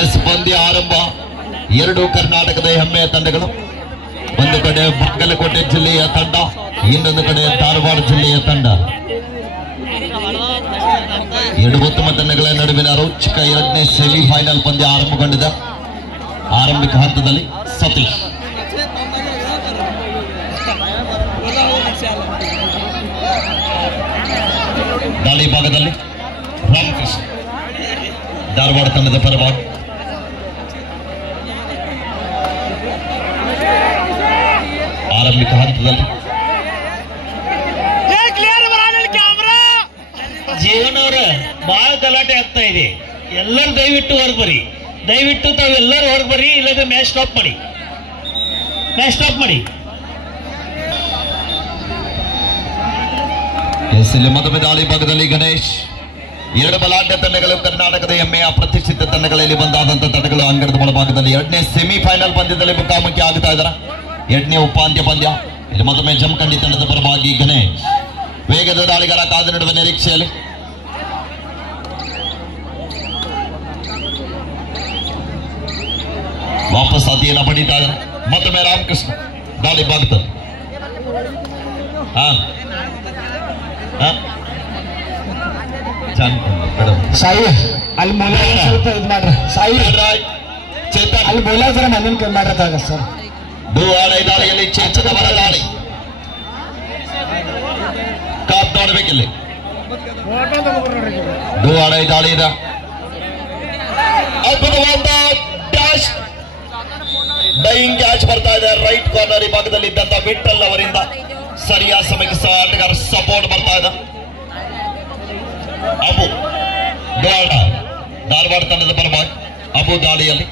S ಪಂದ್ಯ ಆರಂಭ. ಎರಡು ಕರ್ನಾಟಕದ ಹೆಮ್ಮೆಯ ತಂಡಗಳು. ಒಂದು ಕಡೆ ಬಾಗಲಕೋಟೆ ಜಿಲ್ಲೆಯ ತಂಡ, ಇನ್ನೊಂದು ಕಡೆ ಧಾರವಾಡ ಜಿಲ್ಲೆಯ ತಂಡ. ಎರಡು ಉತ್ತಮ ತಂಡಗಳ ನಡುವಿನ ರೋಚಕ ಎರಡನೇ ಸೆಮಿಫೈನಲ್ ಪಂದ್ಯ ಆರಂಭಗೊಂಡಿದೆ. ಆರಂಭಿಕ ಹಂತದಲ್ಲಿ ಸತೀಶ್ ದಾಳಿ ಭಾಗದಲ್ಲಿ ರಾಮಕೃಷ್ಣ ಧಾರವಾಡ ತಂಡದ ಪರವಾಗಿ. ಆರಂಭಿಕ ಹಂತದಲ್ಲಿ ಜೀವನ ಅವರ ಬಹಳ ಗಲಾಟೆ ಆಗ್ತಾ ಇದೆ. ಎಲ್ಲರೂ ದಯವಿಟ್ಟು ಹೊರಗೆ ಬರ್ರಿ, ದಯವಿಟ್ಟು ತಾವೆಲ್ಲರೂ ಹೊರಗೆ ಬರ್ರಿ, ಇಲ್ಲದೆ ಮ್ಯಾಚ್ ಸ್ಟಾಪ್ ಮಾಡಿ, ಮ್ಯಾಚ್ ಸ್ಟಾಪ್ ಮಾಡಿ. ಇಲ್ಲಿ ಮತ್ತೊಮ್ಮೆ ದಾಳಿ ಭಾಗದಲ್ಲಿ ಗಣೇಶ್. ಎರಡು ಬಲಾಢ್ಯ ತಂಡಗಳು ಕರ್ನಾಟಕದ ಹೆಮ್ಮೆಯ ಪ್ರತಿಷ್ಠಿತ ತಂಡಗಳಲ್ಲಿ ಒಂದಾದಂತಹ ತಂಡಗಳು ಅಂಗಣದ ಒಳಭಾಗದಲ್ಲಿ ಎರಡನೇ ಸೆಮಿಫೈನಲ್ ಪಂದ್ಯದಲ್ಲಿ ಮುಖಾಮುಖಿ ಆಗುತ್ತಾ ಇದ್ದಾರೆ. ಎರಡನೇ ಉಪಾಂತ್ಯ ಪಂದ್ಯ. ಇಲ್ಲಿ ಮತ್ತೊಮ್ಮೆ ಜಮಖಂಡಿ ತಂಡದ ಪರವಾಗಿ ಗಣೇಶ್. ವೇಗದ ದಾಳಿಗಾರ ಕಾದು ನಡುವೆ ನಿರೀಕ್ಷೆಯಲ್ಲಿ. ವಾಪಸ್ ಅತಿಯನ್ನ ಪಡೀತಾ ಇದ್ದಾರೆ. ಮತ್ತೊಮ್ಮೆ ರಾಮಕೃಷ್ಣ ದಾಳಿ ಭಾಗದಲ್ಲಿ. ಸಾಯಿ ಅಲ್ಲಿ ಮೂಲ ಸ್ವಲ್ಪ ಇದು ಮಾಡ್ರಿ. ಸಾಯಿ ಚೇತನ್ ಅಲ್ಲಿ ಮೂಲ ಜರ ಮನೇನ್ ಕೈ ಮಾಡ್ರತಾಗ ಸರ್. ದಾಳಿಯಲ್ಲಿ ಚೇತನವರ ದಾಳಿ ಕಾಪ್ ನೋಡ್ಬೇಕಿಲ್ಲಿ. ದಾಳಿ ಇದೆ. ಅದ್ಭುತವಾದ ಡ್ಯಾಶ್ ಡೈಯಿಂಗ್ ಕ್ಯಾಚ್ ಬರ್ತಾ ಇದೆ. ರೈಟ್ ಕಾರ್ನರ್ ಈ ಭಾಗದಲ್ಲಿ ಇದ್ದಂತ ವಿಠಲ್ ಅವರಿಂದ ಸರಿಯಾದ ಸಮಯಕ್ಕೆ ಆಟಗಾರ ಸಪೋರ್ಟ್ ಬರ್ತಾ ಇದೆ. ಅಬು ಧಾರವಾಡ ತಂಡದ ಪರವಾಗಿ ಅಬು ದಾಳಿಯಲ್ಲಿ.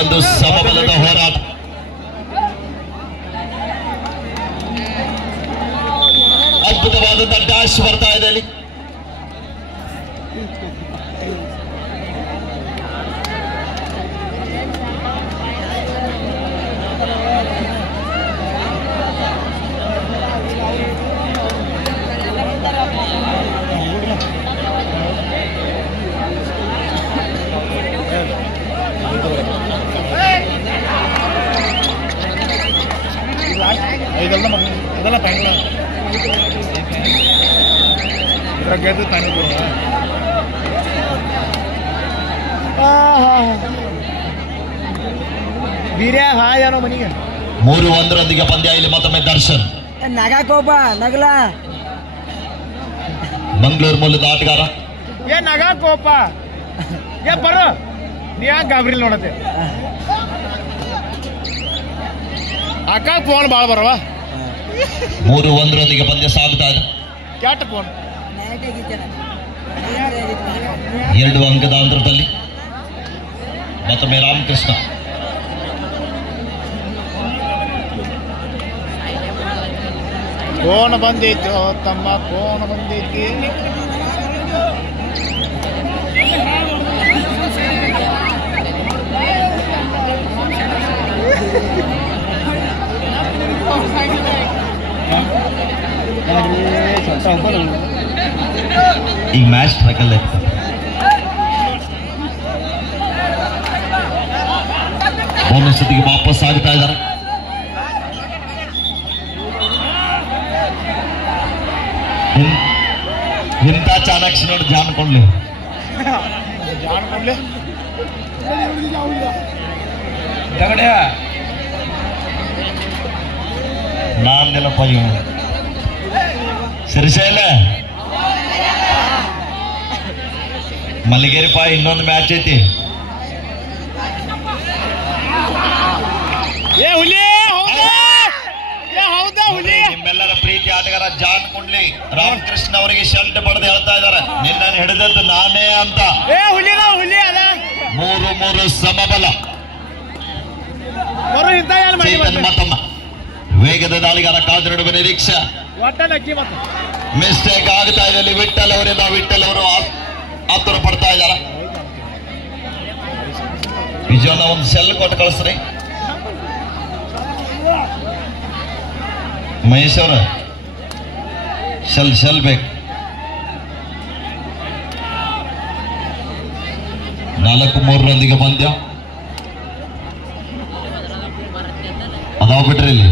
ಒಂದು ಸಮಬಲದ ಹೋರಾಟ. ಅದ್ಭುತವಾದಂತಹ ಡ್ಯಾಶ್ ಬರ್ತಾ ಇದೆ ಅಲ್ಲಿ. ಇದೆಲ್ಲ ಪ್ಯಾಂಟ್ ವೀರ್ಯ ಹಾಯನೋ ಮನಿಗೆ 3-1 ಪಂದ್ಯ. ಇಲ್ಲಿ ಮತ್ತೊಮ್ಮೆ ದರ್ಶನ್ ನಗಾಕೋಪ ನಗಲ ಮಂಗಳೂರು ಮೂಲದ ಆಟಗಾರ. ಏ ನಗಾಕೋಪ ಏ ಬರ ನೀ ಯಾಕೆ ಗಾಬರಿಲ್ ನೋಡತ್ತೆ ಅಕ್ಕ ಫೋನ್ ಭಾಳ ಬರವ. 3-1 ಪಂದ್ಯ ಸಾಗುತ್ತಾ ಇದೆ. ಕ್ಯಾಟ ಫೋನ್ 2 ಅಂಕದ ಅಂತರದಲ್ಲಿ ಮತ್ತೊಮ್ಮೆ ರಾಮಕೃಷ್ಣ. ಫೋನ್ ಬಂದೈತು ತಮ್ಮ, ಫೋನ್ ಬಂದೈತಿ. ಈ ಮ್ಯಾಚ್ ಟ್ರ್ಯಾಕಲ್ ಬೋನಸ್ ಜೊತೆಗೆ ವಾಪಸ್ ಆಗ್ತಾ ಇದ್ದಾರೆ. ಇಂಥ ಚಾಣಕ್ಷ ನೋಡಿ ಜಾನ್ ಕೊಡ್ಲಿ ನಾನೆಲ್ಲಪ್ಪ ಸರಿಸಲ್ಲ ಮಲ್ಲಿಗೇರಿಪ್ಪ. ಇನ್ನೊಂದು ಮ್ಯಾಚ್ ಐತಿ. ನಿಮ್ಮೆಲ್ಲರ ಪ್ರೀತಿ ಆಟಗಾರ ಜಾನ್ ಕುಂಡ್ಲಿ ರಾಮಕೃಷ್ಣ ಅವರಿಗೆ ಶರ್ಟ್ ಬಡ್ದು ಹೇಳ್ತಾ ಇದ್ದಾರೆ, ನಿನ್ನನ್ನು ಹಿಡಿದದ್ದು ನಾನೇ ಅಂತ. 3-3 ಸಮಬಲ. ಚೇತನ್ ಮತ್ತಮ್ಮ ವೇಗದ ದಾಳಿಗಾರ ಕಾದು ನಡುವೆ ನಿರೀಕ್ಷೆ. ಮಿಸ್ಟೇಕ್ ಆಗ್ತಾ ಇದೆ ಅಲ್ಲಿ. ವಿಠಲ್ ಅವರು ಆತುರ ಪಡ್ತಾ ಇದ್ದಾರ. ವಿಜಯನ ಒಂದು ಸೆಲ್ ಕೊಟ್ಟು ಕಳಿಸ್ರಿ. ಮಹೇಶ್ ಅವ್ರ ಶೆಲ್ ಬೇಕು. 4-3 ಪಂದ್ಯ ಅದಾವ ಬಿಟ್ರಿ ಇಲ್ಲಿ.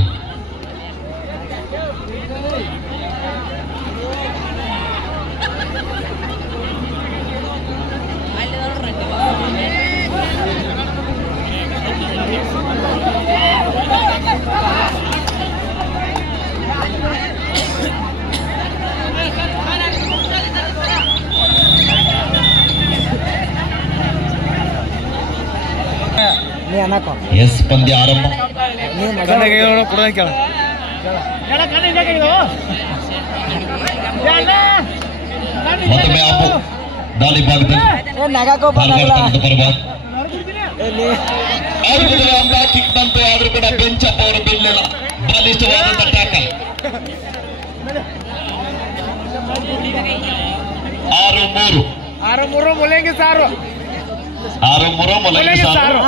ಎಸ್ ಪಂದ್ಯ ಆರಂಭ. ಮತ್ತೊಮ್ಮೆ ಅಪ್ಪು ದಾಳಿ ಭಾಗದಲ್ಲಿ ಕಿಕ್ ಬಂತು. ಆದ್ರೂ ಕೂಡ ಬೆಂಚಪ್ಪ ಅವರು ಬೀಳಲಿಲ್ಲ. ಬಲಿಷ್ಠವಾದಂತ ಟ್ಯಾಕಲ್. 6-3 ಮುಲಂಗಿ ಸಾರು. 6-3 ಮೊಲಂಗಿ ಸಾರು.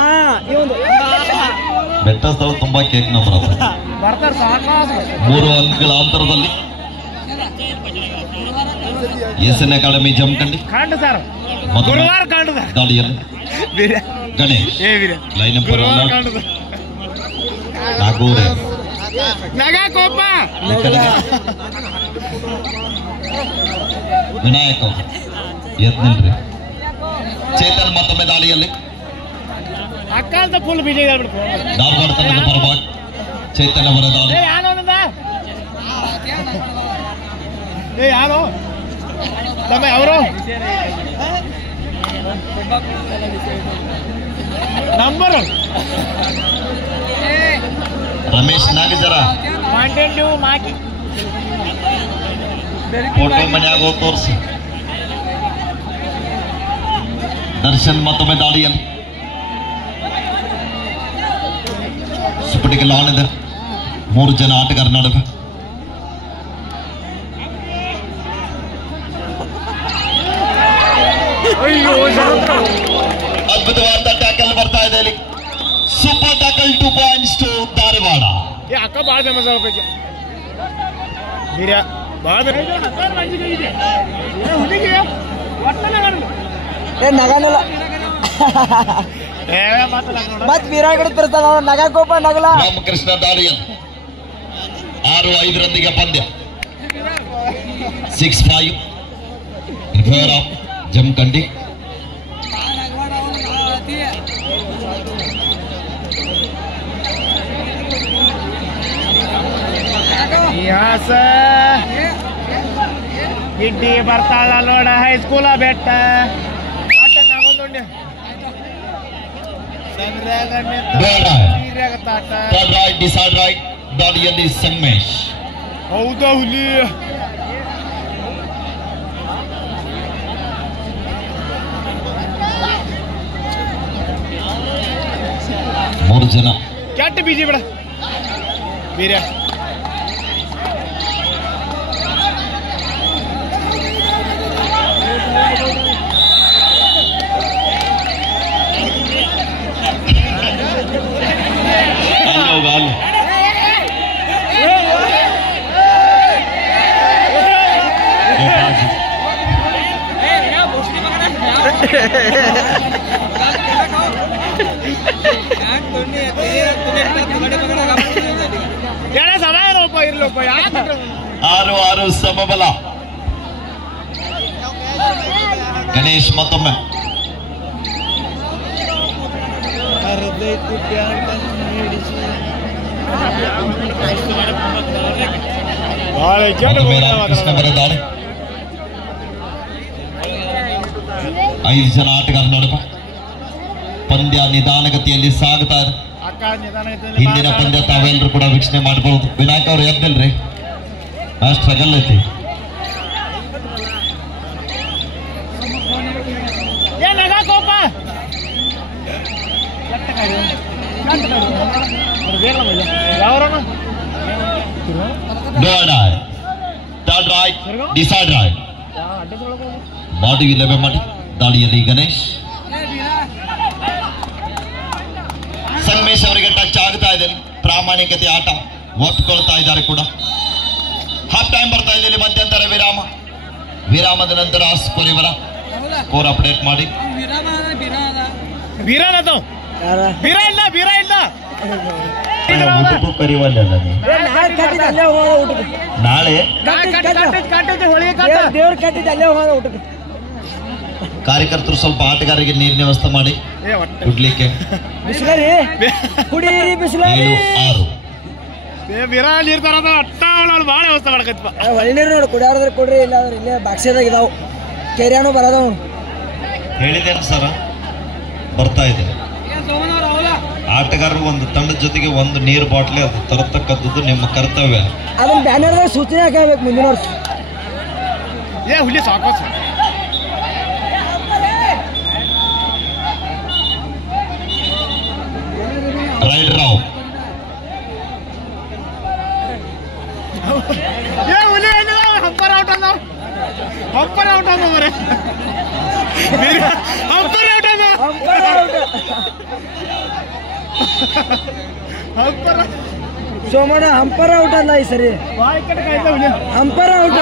ಬೆಟ್ಟಸ್ಥಳ ತುಂಬಾ ಕೇಕ್ ನಂಬರ್ ಬರ್ತಾರೆ ಸಾಕಾದ್ರು. 3 ಅಂಕಗಳ ಅಂತರದಲ್ಲಿ ಎಸ್ಎನ್ ಅಕಾಡೆಮಿ ಜಮಖಂಡಿ ಕಾಂಡು ಸರ್ ಗುರುವಾರ ಕಾಂಡು ಸರ್ ದಾಳಿಯಲ್ಲಿ ಗಣೇಶ್ ಲೈನ್ ನಂಬರ್ 4 ನಗಾಕೋಪ ವಿನಾಯಕ ಯತ್ನಿಲ್ರಿ. ಚೇತನ್ ಮತ್ತೊಮ್ಮೆ ದಾಳಿಯಲ್ಲಿ ಅಕ್ಕಂತ ಫುಲ್ ಬಿಜಿ ಧಾರವಾಡ ತಂಡದ ಪರವಾಗಿ ಚೇತನ್ ಅವರ ದಾಳಿ. ಯಾರು ತಮ್ಮ ಅವರು ನಂಬರ್ ರಮೇಶ್ ನಾಗಜರ ಫೋಟೋ ಮನ್ಯಾಗ ಹೋಗಿ ತೋರಿಸಿ. ದರ್ಶನ್ ಮತ್ತೊಮ್ಮೆ ದಾಳಿಯಲ್ಲಿ ಸುಪಟಿಗೆ ಲಾನ್ ಇದೆ. 3 ಜನ ಆಟಗಾರ ನಡುವೆ ಅದ್ಭುತವಾದ ಟ್ಯಾಕಲ್ ಬರ್ತಾ ಇದೆ ಇಲ್ಲಿ. Super tackle 2 points to Dharwad. ಅಕ್ಕ ಬಾಳ ಫೇಮಸ್ ಆಗ್ಬೇಕು. ನಗನಲ್ಲ ಮತ್ ವಿರಾಟ್ ತಿರ್ತಾನ ನಗಕೋಪ ನಗಲ. ರಾಮಕೃಷ್ಣ ದಾಳಿಯಲ್ಲಿ 6-5 ಪಂದ್ಯ. 6-5 in favor of ಜಮಖಂಡಿ. ಗಿಡ್ಡಿ ಬರ್ತಾಳ ನೋಡ ಹೈಸ್ಕೂಲ ಬೆಟ್ಟ ದಾಳಿಯಲ್ಲಿ ಸಂಗಮೇಶ್. ಹೌದಾ ಹುಲಿ 3 ಜನ ಕೆಟ್ಟ ಬಿಜಿ ಬಿಡ ಬೀರ್ಯ. ಸಮಾನಪ್ಪ ಇರ್ಲಪ್ಪ. 6-6 ಸಮಬಲ. ಗಣೇಶ್ ಮತ್ತೊಮ್ಮೆ ರಾಮಕೃಷ್ಣ ಬರ ದಾಳಿ. 5 ಜನ ಆಟಗಾರ ನಡುವೆ ಪಂದ್ಯ ನಿಧಾನಗತಿಯಲ್ಲಿ ಸಾಗುತ್ತಾ ಇದೆ. ಹಿಂದಿನ ಪಂದ್ಯ ತಾವೆಲ್ಲರೂ ಕೂಡ ವೀಕ್ಷಣೆ ಮಾಡಬಹುದು. ವಿನಾಯಕ್ ಅವ್ರು ಎದ್ದಿಲ್ರಿ, ಸ್ಟ್ರಗಲ್ ಐತಿ. ಥರ್ಡ್ ರಾಯ್ ಡಿಸೈಡ್ ರಾಯ್ ಬಾಡಿ ಲಭ್ಯ ಮಾಡಿ ದಾಳಿಯಲ್ಲಿ ಗಣೇಶ್ ಸಂಗಮೇಶ್ ಅವರಿಗೆ ಟಚ್ ಆಗ್ತಾ ಇದೆ. ಪ್ರಾಮಾಣಿಕತೆ ಆಟ ಒಪ್ಕೊಳ್ತಾ ಇದ್ದಾರೆ ಕೂಡ. ಹಾಫ್ ಟೈಮ್ ಬರ್ತಾ ಇದೆ. ಇಲ್ಲಿ ಮಧ್ಯಂತರ ವಿರಾಮದ ನಂತರ ಸ್ಕೋರ್ ಅಪ್ಡೇಟ್ ಮಾಡಿ. ಊಟಕ್ಕೂ ಕರಿವಲ್ಲ ನಾಳೆ ದೇವ್ರ ಕಟ್ಟಿದ್ದ ಅಲ್ಲೇ ಹೋದ ಊಟಕ್ಕೆ. ಕಾರ್ಯಕರ್ತರು ಸ್ವಲ್ಪ ಆಟಗಾರರಿಗೆ ನೀರಿನ ವ್ಯವಸ್ಥೆ ಮಾಡಿ ಕುಡ್ಲಿಕ್ಕೆ. ಬಿಸಿಲರಿ ಕುಡೀರಿ ಬಿಸಿಲರಿ 7-6 ನೀರು ಇರ್ತಾರ ಅಟ್ಟ ಭಾಳ ವ್ಯವಸ್ಥೆ ಮಾಡಕತ್ಪ. ಒಳ್ಳೆ ನೀರು ನೋಡಿ ಕುಡಿಯಾರದ್ರೆ ಕೊಡ್ರಿ, ಇಲ್ಲ ಅಂದ್ರೆ ಇಲ್ಲೇ ಬಾಕ್ಸ್ಯಾದಾಗ ಇದಾವ ಕೆರಿಯಾನು ಬರೋದವ್. ಹೇಳಿದ್ದೇನೆ ಸರ, ಬರ್ತಾ ಇದೆ. ಆಟಗಾರರು ಒಂದು ತಂಡದ ಜೊತೆಗೆ ಒಂದು ನೀರು ಬಾಟ್ಲಿ ಅದು ತರತಕ್ಕದ್ದು ನಿಮ್ಮ ಕರ್ತವ್ಯ. ಅದನ್ನ ಬ್ಯಾನರ್ದಾಗ ಸೂಚನೆ ಹಾಕಬೇಕು ಮುಂದಿನ ವರ್ಷ. ಹುಲಿ ಸಾಕು ರೈಡ್ ರಾವ್ ಹುಲಿ ಹಂಪರ್ ಔಟ್ ಅದ ಹಂಪರ್ ಔಟ್ ಅದ ಬರೇ ಹಂಪರ್ ಔಟ್ ಅದ ಹಂಪರ್ ಸೋಮಣ್ಣ ಹಂಪರ್ ಔಟ್ ಅಲ್ಲ ಈ ಸರಿ. ಹಂಪರ್ ಔಟ್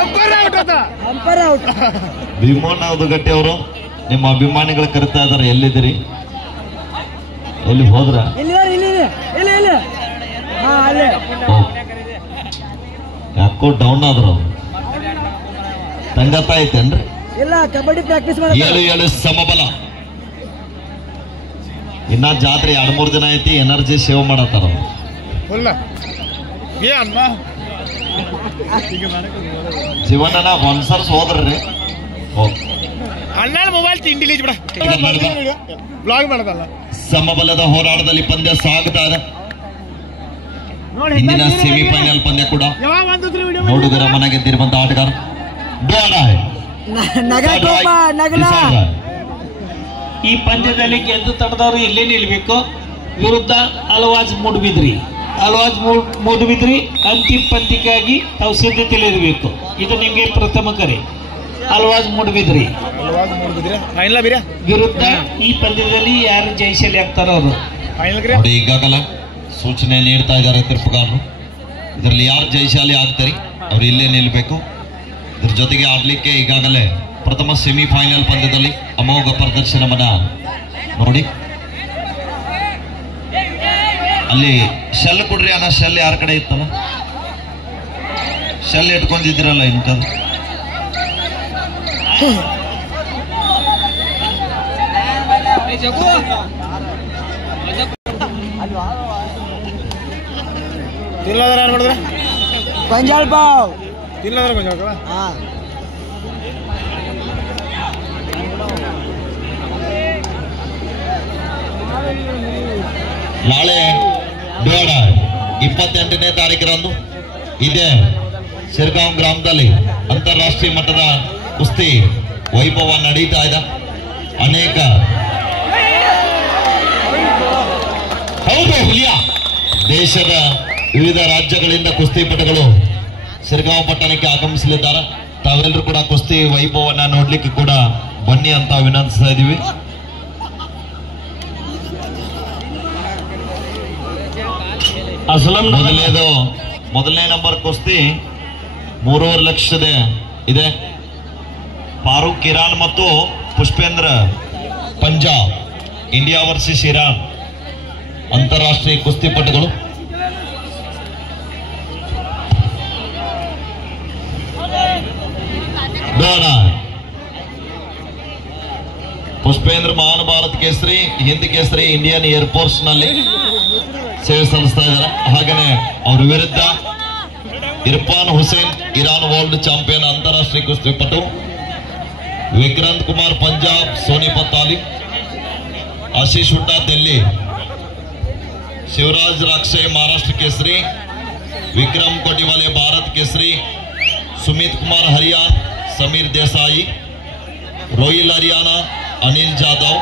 ಹಂಪರ್ ಔಟ್. ಭೀಮಣ್ಣ ಉದಗಟ್ಟಿ ಅವರು ನಿಮ್ಮ ಅಭಿಮಾನಿಗಳು ಕರಿತಾ ಇದಾರೆ. ಎಲ್ಲಿದ್ದೀರಿ? ಎಲ್ಲಿ ಹೋದ್ರ? ಇಲ್ಲಿ ಹಾ ಅಲ್ಲೇ. ಯಾಕೋ ಡೌನ್ ಆದ್ರ ತಂಗತ ಐತೇನ್ರಿ? ಇಲ್ಲ ಕಬಡ್ಡಿ ಪ್ರಾಕ್ಟೀಸ್ 7-7 ಸಮಬಲ. ಇನ್ನ ಜಾತ್ರೆ 2-3 ದಿನ ಐತಿ. ಎನರ್ಜಿ ಸೇವ್ ಮಾಡತ್ತಾರ ಜೀವನ ಒಂದ್ಸರ್ಸ್ ಹೋದ್ರಿ. ಅಣ್ಣ ಮೊಬೈಲ್ ತಿಂಡಿ ಬ್ಲಾಗ್ ಮಾಡೋದಲ್ಲ. ಸಮಬಲದ ಹೋರಾಟದಲ್ಲಿ ಪಂದ್ಯ ಸಾಗುತ್ತಾ ಇದೆ. ಇಂದಿನ ಸೆಮಿಫೈನಲ್ ಪಂದ್ಯ ಕೂಡ ನೋಡುಗರ ಮನ ಗೆದ್ದಿರುವಂತಹ ಆಟಗಾರ ಈ ಪಂದ್ಯದಲ್ಲಿ ಗೆದ್ದು ತಂಡದವರು ಇಲ್ಲೇ ನಿಲ್ಬೇಕು. ವಿರುದ್ಧ ಅಲ್ವಾಜ್ ಮೂಡುಬಿದ್ರಿ ಅಂತಿಮ ಪಂದ್ಯಕ್ಕಾಗಿ ತಾವು ಸಿದ್ಧತೆಯಲ್ಲಿ ಇರಬೇಕು. ಇದು ನಿಮಗೆ ಪ್ರಥಮ ಕರೆ. ಅಲ್ವಾಜ್ ಮೂಡುಬಿದ್ರಿ ವಿರುದ್ಧ ಈ ಪಂದ್ಯದಲ್ಲಿ ಯಾರು ಜಯಶಾಲಿ ಆಗ್ತಾರ ಅವರು ಈಗಾಗಲೇ ಸೂಚನೆ ನೀಡ್ತಾ ಇದ್ದಾರೆ ತೀರ್ಪುಗಾರರು. ಇದರಲ್ಲಿ ಯಾರು ಜಯಶಾಲಿ ಆಗ್ತಾರೆ ಅವ್ರು ಇಲ್ಲೇ ನಿಲ್ಬೇಕು. ಇದ್ರ ಜೊತೆಗೆ ಆಡ್ಲಿಕ್ಕೆ ಈಗಾಗಲೇ ಪ್ರಥಮ ಸೆಮಿಫೈನಲ್ ಪಂದ್ಯದಲ್ಲಿ ಅಮೋಘ ಪ್ರದರ್ಶನವನ್ನ ನೋಡಿ. ಅಲ್ಲಿ ಶೆಲ್ ಕೊಡ್ರಿ ಅಣ್ಣ. ಶೆಲ್ ಯಾರ ಕಡೆ ಇತ್ತಲ್ಲ? ಶೆಲ್ ಇಟ್ಕೊಂಡಿದ್ದೀರಲ್ಲ ಇಂಥದ್ದು. ತಿನ್ನೋದ್ರ ಏನ್ ಮಾಡಿದ್ರೆ ಗೊಂಜಾಳ ಪಾವ್ ತಿನ್ನೋದ್ರ ಗೊಂಜಾಳ. ನಾಳೆ ಬೇಡ 28ನೇ ತಾರೀಕಿರಂದು ಇದೇ ಶಿರ್ಗಾಂವ್ ಗ್ರಾಮದಲ್ಲಿ ಅಂತಾರಾಷ್ಟ್ರೀಯ ಮಟ್ಟದ ಕುಸ್ತಿ ವೈಭವ ನಡೀತಾ ಇದೆ. ಅನೇಕ ಹುಲಿಯ ದೇಶದ ವಿವಿಧ ರಾಜ್ಯಗಳಿಂದ ಕುಸ್ತಿಪಟುಗಳು ಶಿರ್ಗಾಂವ್ ಪಟ್ಟಣಕ್ಕೆ ಆಗಮಿಸಲಿದ್ದಾರೆ. ತಾವೆಲ್ಲರೂ ಕೂಡ ಕುಸ್ತಿ ವೈಭವನ್ನ ನೋಡ್ಲಿಕ್ಕೆ ಕೂಡ ಬನ್ನಿ ಅಂತ ವಿನಂತಿಸ್ತಾ ಇದೀವಿ. ಮೊದಲನೇ ನಂಬರ್ ಕುಸ್ತಿ 3.5 ಲಕ್ಷದ ಇದೆ. ಫಾರೂಕ್ ಇರಾನ್ ಮತ್ತು Pushpendra Punjab India versus Iran ಅಂತಾರಾಷ್ಟ್ರೀಯ ಕುಸ್ತಿಪಟುಗಳು. ಪುಷ್ಪೇಂದ್ರ ಮಹಾನ್ ಭಾರತ್ ಕೇಸರಿ, ಹಿಂದ್ ಕೇಸರಿ, ಇಂಡಿಯನ್ ಏರ್ಫೋರ್ಸ್ ನಲ್ಲಿ ಸೇವೆ ಸಲ್ಲಿಸ್ತಾ ಇದ್ದಾರೆ. ಹಾಗೇನೆ ಅವರ ವಿರುದ್ಧ Irfan Hussain Iran world champion ಅಂತಾರಾಷ್ಟ್ರೀಯ ಕುಸ್ತಿಪಟು, ವಿಕ್ರಾಂತ್ ಕುಮಾರ್ ಪಂಜಾಬ್ ಸೋನಿಪತ್ ತಾಲೀಮ್, ಆಶೀಶ್ ಹುಡ್ಡಾ ದಿಲ್ಲಿ, ಶಿವರಾಜ್ ರಾಕ್ಷೆ ಮಹಾರಾಷ್ಟ್ರ ಕೇಸರಿ, ವಿಕ್ರಮ್ कोटीवाले भारत केसरी, सुमित कुमार हरियाणा, समीर देसाई, रोहिल हरियाणा, अनिल जाधव,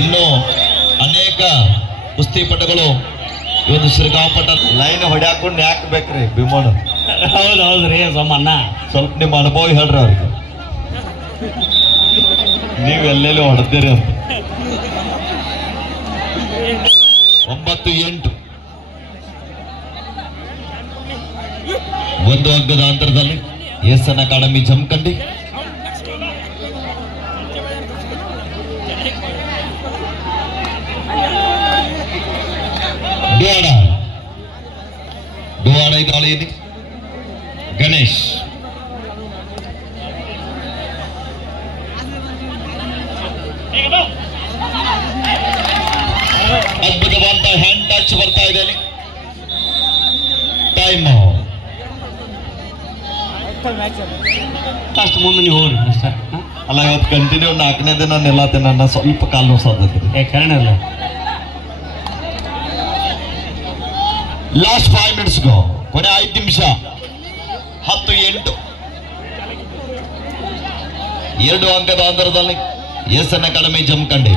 ಇನ್ನು ಅನೇಕ ಕುಸ್ತಿಪಟುಗಳು ಇವತ್ತು ಶ್ರೀಕಾಂಪಟ್ಟ ಲೈನ್ ಹೊಡ್ಯಾಕೊಂಡು ಯಾಕೆ ಬೇಕ್ರಿ ಭೀಮಣ್ಣ? ಹೌದ್ರಿ ಸೋಮಣ್ಣ. ಸ್ವಲ್ಪ ನಿಮ್ಮ ಅನುಭವ ಹೇಳ್ರಿ ಅವ್ರಿಗೆ, ನೀವು ಎಲ್ಲೆಲ್ಲಿ ಹೊಡೆದಿರಿ ಅಂತ. 9-8 ಒಂದು ಅಂಕದ ಅಂತರದಲ್ಲಿ ಎಸ್ಎನ್ ಅಕಾಡೆಮಿ ಜಮಖಂಡಿ. ಡುವಾಡ ದಾಳಿಯಲ್ಲಿ ಗಣೇಶ್ ಅದ್ಭುತವಾದ ಹ್ಯಾಂಡ್ ಟಚ್ ಬರ್ತಾ ಇದೆ. ಟೈಮ್ ಅಷ್ಟು ಮುಂದೆ ನೀವು ಹೋಗ್ರಿ ಅಲ್ಲ, ಇವತ್ತು ಕಂಟಿನ್ಯೂ 4ನೇ ದಿನ ನಿಲ್ಲತ್ತೆ. ನನ್ನ ಸ್ವಲ್ಪ ಕಾಲು ನೋಸಾದೈತಿ. ಕಾರಣ ಇಲ್ಲ. ಲಾಸ್ಟ್ 5 ಮಿನಿಟ್ಸ್ಗೂ ಕೊನೆ 5 ನಿಮಿಷ. 10-8 2 ಅಂಕದ ಅಂತರದಲ್ಲಿ ಎಸ್ಎನ್ ಅಕಾಡೆಮಿ ಜಮಖಂಡಿ.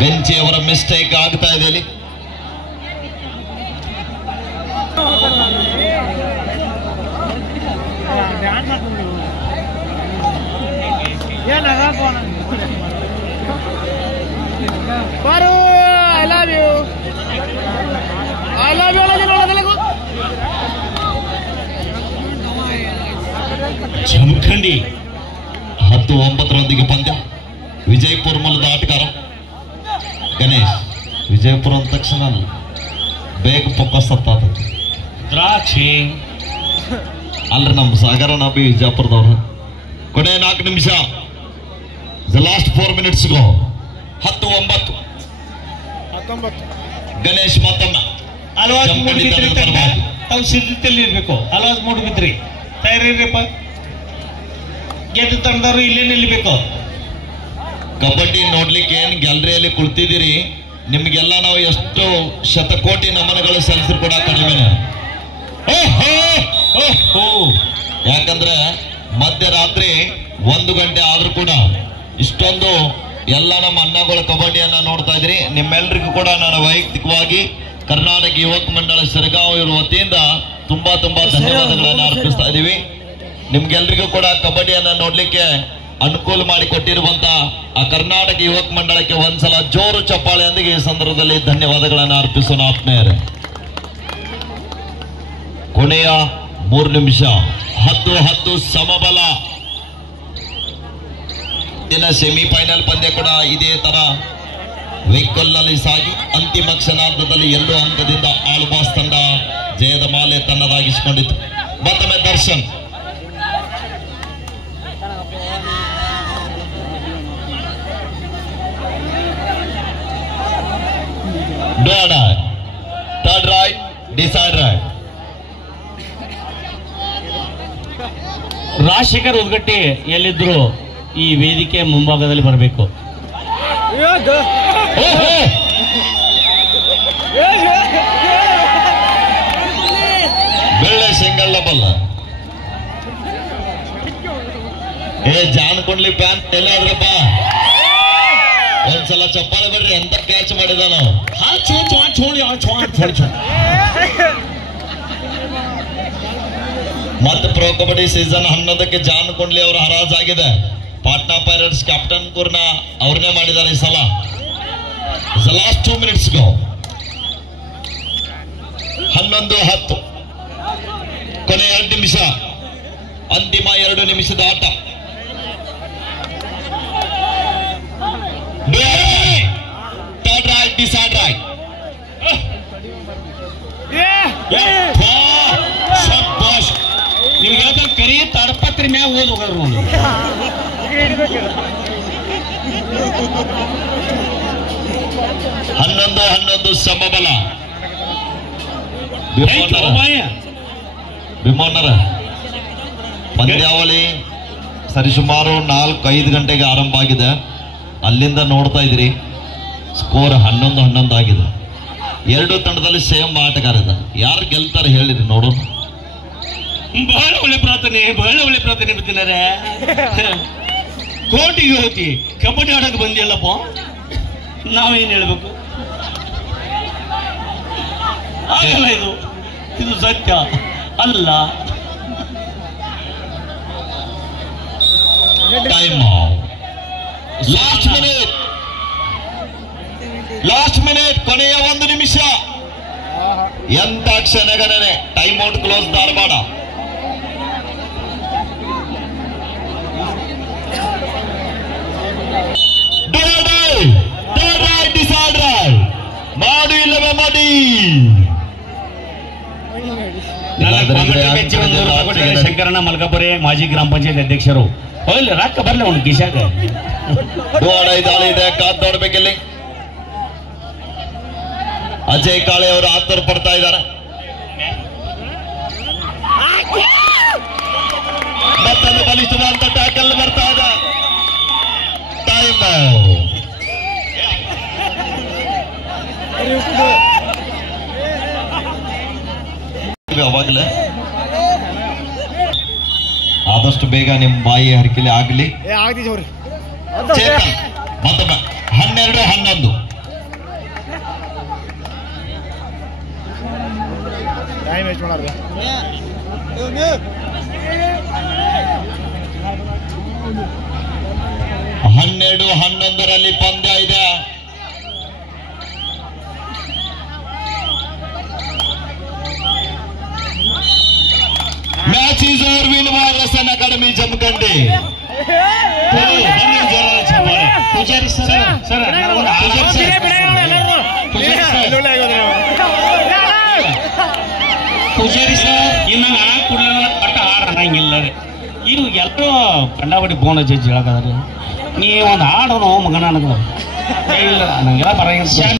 ಬೆಂಚಿ ಅವರ ಮಿಸ್ಟೇಕ್ ಆಗ್ತಾ ಇದೆ ಇಲ್ಲಿ. ಜಮಖಂಡಿ 10-9 ಪಂದ್ಯ. ವಿಜಯಪುರ ಮೂಲದ ಆಟಗಾರ ಗಣೇಶ್. ವಿಜಯಪುರ ಅಂದ ತಕ್ಷಣ ಬೇಗ ಫೋಕಸ್ ಹತ್ತಾತೈತಿ. ದ್ರಾಕ್ಷಿ ಅಲ್ರಿ ನಮ್ಮ ಸಾಗರ ಬಿ ವಿಜಯಪುರದವ್ರು. ಕೊನೆ 4 ನಿಮಿಷ. ಲಾಸ್ಟ್ 4 ಮಿನಿಟ್ಸ್ಗೂ 10-9 ಗಣೇಶ್ ಮತ್ತೊಮ್ಮ ಅಲವಾಜ್ ಮೂಡ್ ಬಿದ್ರಿ. ತಾವು ಸಿದ್ಧತೆಯಲ್ಲಿ ಇರ್ಬೇಕು. ಅಲವಾಜ್ ಮೂಡ್ ಬಿದ್ರಿ, ತಯಾರಿಪ್ಪ. ಗೆದ್ದ ತಂಡದವರು ಇಲ್ಲೇ ನಿಲ್ಬೇಕು. ಕಬಡ್ಡಿ ನೋಡ್ಲಿಕ್ಕೆ ಏನ್ ಗ್ಯಾಲರಿಯಲ್ಲಿ ಕುಳಿತಿದ್ದೀರಿ, ನಿಮ್ಗೆಲ್ಲ ನಾವು ಎಷ್ಟು ಶತಕೋಟಿ ನಮನಗಳು ಸಲ್ಲಿಸಿ ಕೂಡ ಕಡಿಮೆನೆ. ಯಾಕಂದ್ರೆ ಮಧ್ಯರಾತ್ರಿ 1 ಗಂಟೆ ಆದ್ರೂ ಕೂಡ ಇಷ್ಟೊಂದು ಎಲ್ಲ ನಮ್ಮ ಅಣ್ಣಗಳು ಕಬಡ್ಡಿಯನ್ನ ನೋಡ್ತಾ ಇದ್ರಿ. ನಿಮ್ಮೆಲ್ಲರಿಗೂ ಕೂಡ ನಾನು ವೈಯಕ್ತಿಕವಾಗಿ ಕರ್ನಾಟಕ ಯುವಕ ಮಂಡಳ ಶಿರಗಾಂವ್ ಇವರ ವತಿಯಿಂದ ತುಂಬಾ ಧನ್ಯವಾದಗಳನ್ನ ಅರ್ಪಿಸ್ತಾ ಇದೀವಿ. ನಿಮ್ಗೆಲ್ರಿಗೂ ಕೂಡ ಕಬಡ್ಡಿಯನ್ನ ನೋಡ್ಲಿಕ್ಕೆ ಅನುಕೂಲ ಮಾಡಿ ಕೊಟ್ಟಿರುವಂತ ಆ ಕರ್ನಾಟಕ ಯುವಕ ಮಂಡಳಕ್ಕೆ ಒಂದ್ಸಲ ಜೋರು ಚಪ್ಪಾಳೆಯೊಂದಿಗೆ ಈ ಸಂದರ್ಭದಲ್ಲಿ ಧನ್ಯವಾದಗಳನ್ನ ಅರ್ಪಿಸೋಣ ಆತ್ಮೀಯರೇ. ಕೊನೆಯ 3 ನಿಮಿಷ. 10-10 ಸಮಬಲ. ಸೆಮಿಫೈನಲ್ ಪಂದ್ಯ ಕೂಡ ಇದೇ ತರ ವೆಹಿಕಲ್ ನಲ್ಲಿ ಸಾಗಿ ಅಂತಿಮ ಕ್ಷಣಾರ್ಧದಲ್ಲಿ 2 ಅಂಕದಿಂದ ಆಳ್ವಾಸ್ ತಂಡ ಜಯದ ಮಾಲೆ ತನ್ನದಾಗಿಸಿಕೊಂಡಿತು. ಮತ್ತೊಮ್ಮೆ Darshan third raid decide raid. Rajashekhar Udgatti ಎಲ್ಲಿದ್ರು ಈ ವೇದಿಕೆ ಮುಂಭಾಗದಲ್ಲಿ ಬರಬೇಕು. ಬೆಳ್ಳೆ single double. Jang Kun Lee fan ಎಲ್ಲಾದ್ರಪ್ಪ ಒಂದ್ಸಲ ಚಪ್ಪಾಳೆ ಬಿಡ್ರಿ. ಎಂತ ಕ್ಯಾಚ್ ಮಾಡಿದಾನ. ಮತ್ತೆ ಪ್ರೊ ಕಬಡ್ಡಿ ಸೀಸನ್ 11ಕ್ಕೆ ಜಾನ್ ಕೊಂಡ್ಲಿ ಅವರ ಹರಾಜಾಗಿದೆ. ಪಾಟ್ನಾ ಪೈರೇಟ್ಸ್ ಕ್ಯಾಪ್ಟನ್ ಕೂರ್ನ ಅವ್ರನ್ನೇ ಮಾಡಿದ್ದಾರೆ ಈ ಸಲ. ಲಾಸ್ಟ್ 2 ಮಿನಿಟ್ಸ್ಗೂ 11-10 ಕೊನೆ 2 ನಿಮಿಷ. ಅಂತಿಮ 2 ನಿಮಿಷದ ಆಟ. Third raid decide right. ನಿಮ್ಗೆ ಕರಿ ತಡಪತ್ರಿ ಮ್ಯಾಗ ಓದ್ ಹೋಗ್ರಿ ನೋಡಿ. 11-11 ಸಮಬಲ. ಭೀಮಣ್ಣರ ಪಂದ್ಯಾವಳಿ ಸರಿಸುಮಾರು 4-5 ಗಂಟೆಗೆ ಆರಂಭ ಆಗಿದೆ. ಅಲ್ಲಿಂದ ನೋಡ್ತಾ ಇದ್ರಿ ಸ್ಕೋರ್ 11-11 ಆಗಿದೆ. 2 ತಂಡದಲ್ಲಿ ಸೇಮ್ ಆಟಗಾರ ಇದ್ದಾರೆ. ಯಾರು ಗೆಲ್ತಾರೆ ಹೇಳಿರಿ ನೋಡೋಣ. ಬಹಳ ಒಳ್ಳೆ ಪ್ರಾರ್ಥನೆ ಬಿತ್ತಿನಾರೆ. ಕೋರ್ಟಿಗೆ ಹೋಗಿ ಕಬಡ್ಡಿ ಆಡಕ್ಕೆ ಬಂದಿಲ್ಲಪ್ಪ, ನಾವೇನು ಹೇಳ್ಬೇಕು? ಆಗಲ್ಲ, ಇದು ಸತ್ಯ ಅಲ್ಲ. ಟೈಮ್ ಲಾಸ್ಟ್ ಮಿನಿಟ್ ಕೊನೆಯ 1 ನಿಮಿಷ. ಎಂತ ಕ್ಷಣಗಣನೆ. Time out close Dharwad. ಮಾಡಿ ಇಲ್ಲವೇ ಮಾಡಿ. ಶಂಕರಣ್ಣ ಮಲ್ಕಾಪುರೆ ಮಾಜಿ ಗ್ರಾಮ ಪಂಚಾಯತ್ ಅಧ್ಯಕ್ಷರು. ಹೋಗ್ಲಿ ರೊಕ್ಕ ಬರ್ಲಿ ಅವ್ನು ಕಿಶಾಗ. ದಾಳಿ ಇದೆ, ಕಾದ್ ನೋಡ್ಬೇಕಿಲ್ಲಿ. ಅಜಯ್ ಕಾಳೆ ಅವರು ಆತುರ ಪಡ್ತಾ ಇದ್ದಾರೆ. ಮತ್ತೊಂದು ಬಲಿಷ್ಠವಾದಂತ ಟ್ಯಾಕಲ್ ಬರ್ತಾ ಇದೆ. ಟೈಮ್ ಅವಾಗಲೇ ಆದಷ್ಟು ಬೇಗ ನಿಮ್ಮ ಬಾಯಿ ಹರಿಕೆಲೆ ಆಗಲಿ. ಮತ್ತೊಮ್ಮೆ 12-11 ಟೈಮ್ ವೇಸ್ಟ್ ಮಾಡೋದು. 12-11 ಪಂದ್ಯ ಇದೆ. Match is over. ವಿನ್ ವಾರಸನ್ academy Jamkhandi. Pujari sir, Pujari sir, ಇನ್ನು ಕುಡ್ಲ ಕಟ್ಟ ಹಾಡು ಅನ್ನಂಗಿಲ್ಲ. ಇದು ಎಲ್ಲರೂ ಕಂಡಾಪಟ್ಟಿ ಬೋನ ಜಡ್ಜ್ ಹೇಳಕದ್ರಿ. ನೀ ಒಂದು ಹಾಡೋನು ಮಗನ ನನಗೆ ಇಲ್ಲ, ನಂಗೆಲ್ಲ ಬರಂಗಿಲ್ಲ.